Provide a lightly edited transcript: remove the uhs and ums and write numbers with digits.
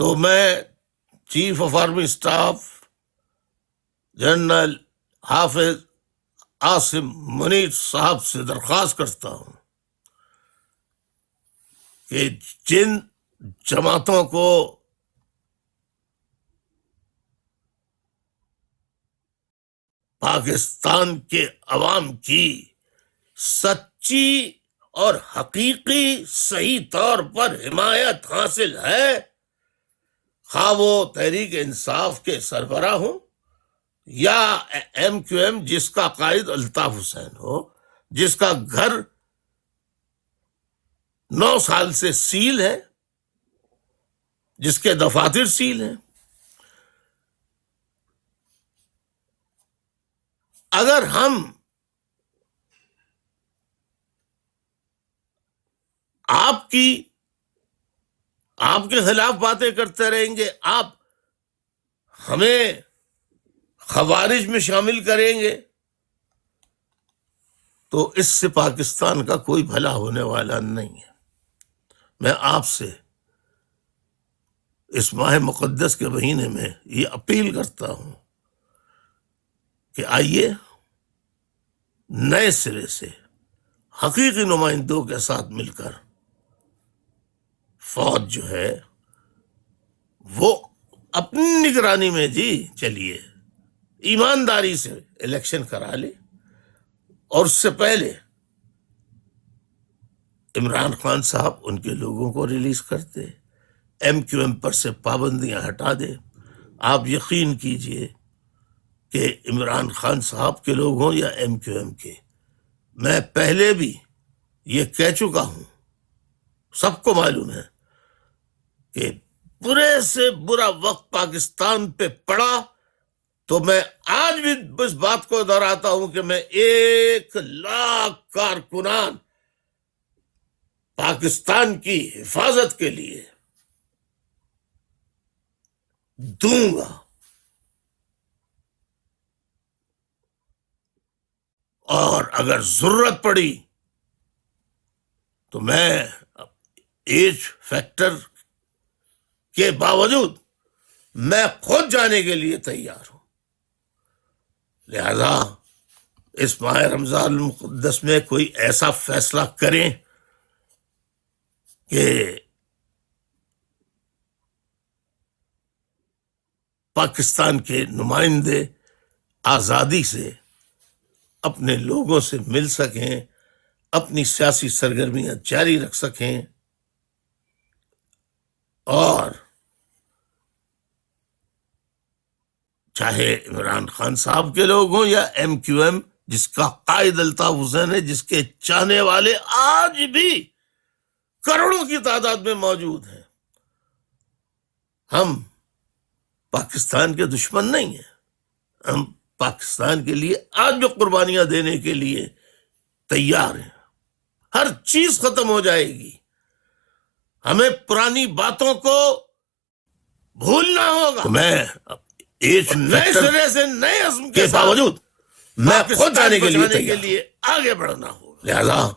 تو میں chief of army staff general حافظ عاصم منیر صاحب سے درخواست کرتا ہوں کہ جن جماعتوں کو پاکستان کے عوام کی سچی اور حقیقی صحیح طور پر حمایت حاصل ہے، خواہ وہ تحریک انصاف کے سربراہ ہوں یا ایم کیو ایم جس کا قائد الطاف حسین ہو، جس کا گھر 9 سال سے سیل ہے، جس کے دفاتر سیل ہیں. اگر ہم آپ کے خلاف باتیں کرتے رہیں گے، آپ ہمیں خوارج میں شامل کریں گے، تو اس سے پاکستان کا کوئی بھلا ہونے والا نہیں ہے. میں آپ سے اس ماہ مقدس کے مہینے میں یہ اپیل کرتا ہوں کہ آئیے نئے سرے سے حقیقی نمائندوں کے ساتھ مل کر فوج جو ہے وہ اپنی نگرانی میں چلیے ایمانداری سے الیکشن کرا لے، اور اس سے پہلے عمران خان صاحب ان کے لوگوں کو ریلیز کر دے، ایم کیو ایم پر سے پابندیاں ہٹا دے. آپ یقین کیجئے کہ عمران خان صاحب کے لوگ ہوں یا ایم کیو ایم کے، میں پہلے بھی یہ کہہ چکا ہوں، سب کو معلوم ہے کہ برے سے برا وقت پاکستان پہ پڑا، تو میں آج بھی اس بات کو دہراتا ہوں کہ میں 1,00,000 کارکنان پاکستان کی حفاظت کے لیے دوں گا. اور اگر ضرورت پڑی تو میں ایج فیکٹر کے باوجود میں خود جانے کے لیے تیار ہوں. لہذا اس ماہ رمضان المقدس میں کوئی ایسا فیصلہ کریں کہ پاکستان کے نمائندے آزادی سے اپنے لوگوں سے مل سکیں، اپنی سیاسی سرگرمیاں جاری رکھ سکیں، اور چاہے عمران خان صاحب کے لوگ ہوں یا ایم کیو ایم جس کا قائد الطاف حسین ہے، جس کے چاہنے والے آج بھی کروڑوں کی تعداد میں موجود ہیں. ہم پاکستان کے دشمن نہیں ہیں، ہم پاکستان کے لیے آج بھی قربانیاں دینے کے لیے تیار ہیں. ہر چیز ختم ہو جائے گی، ہمیں پرانی باتوں کو بھولنا ہوگا. میں نئے سرے سے نئے عزم کے باوجود میں خود جانے کے لیے آگے بڑھنا ہوگا. لہذا